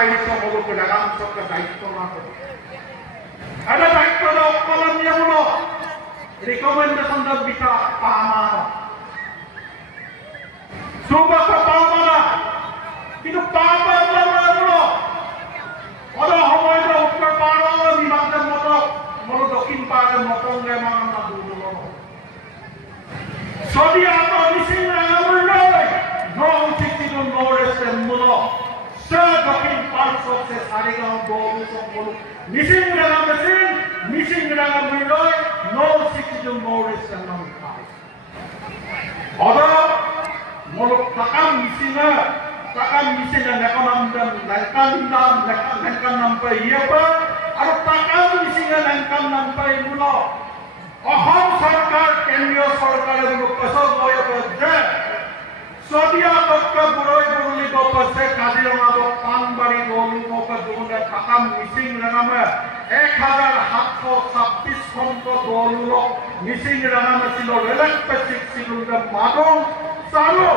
আহিছে মূলক ৰেগাংশকে দায়িত্ব না কৰে এটা দায়িত্ব অকলনীয়মূলক রিকমেন্ডেশন বিটা পামা সুবাস পাওয়া কিন্তু পাওয়া অদ সময় উত্তর পাড়ার বিভাগের মতো বড় দক্ষিণ পাড়ের মতন মানা দুর্বল যদি আপনার মিশিং রাঙামূল্য নৌচিত নৌরেস্টের মূল সে দক্ষিণ পাড় সবচে সারিগাঁও বহু সকল মিশিং রাঙা মেশিন মিশিং রাঙামূল্য নৌচিত নৌরেস্টের নাম পায় অদ মূলক টাকা মিশিংয়ে লেংকান নাম পাই ইয়েপা আৰু টাকা মিশিংয়ে লেংকান নাম পাই মূল অসম সরকার কেন্দ্রীয় সরকারে পেশর লয়ে যে সদিয়া তত্ত্ব বুড়ই বুড়লি গপছে কাজিরঙা পানবাড়ি গলুক জুনে টাকা মিশিং রাঙামে 1726 খন্ড গলুক মিশিং রাঙামে ছিল রেলেক পেচিক ছিল মাদং চালু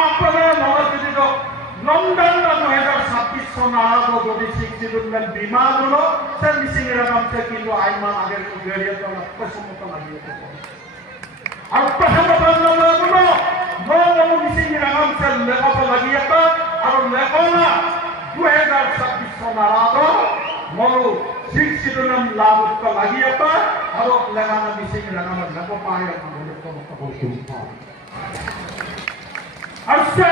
আপনাদের মহাজিত লন্ডন 2026 সন আরো যদি শিক্ষিতদের বিমানগুলো সে মিশিং রাঙামছে কিন্তু আইমান আগের গেরিয়ে তো প্রসম্মত লাগিয়ে আর প্রসম্মত গুলো নৌ মিশিং রাঙামছে লেখক লাগিয়ে আর লেখনা 2026 সন আরো মরু শিক্ষিতদের লাভ লাগিয়ে আর লেখানা মিশিং রাঙামে লেখ পায় আমাদের কোনো বলতে আর সে